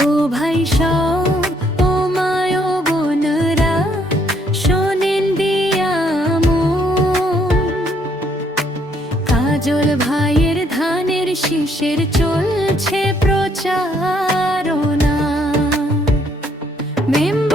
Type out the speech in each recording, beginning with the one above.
ও ভাই সব ও মায় শোনেন দিয়াম কাজল ভাইয়ের ধানের শীষের চলছে প্রচারণা। মেম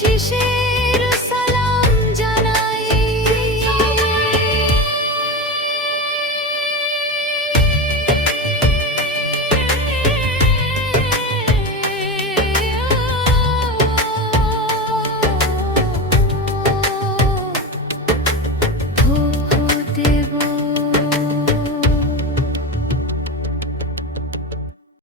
শেষে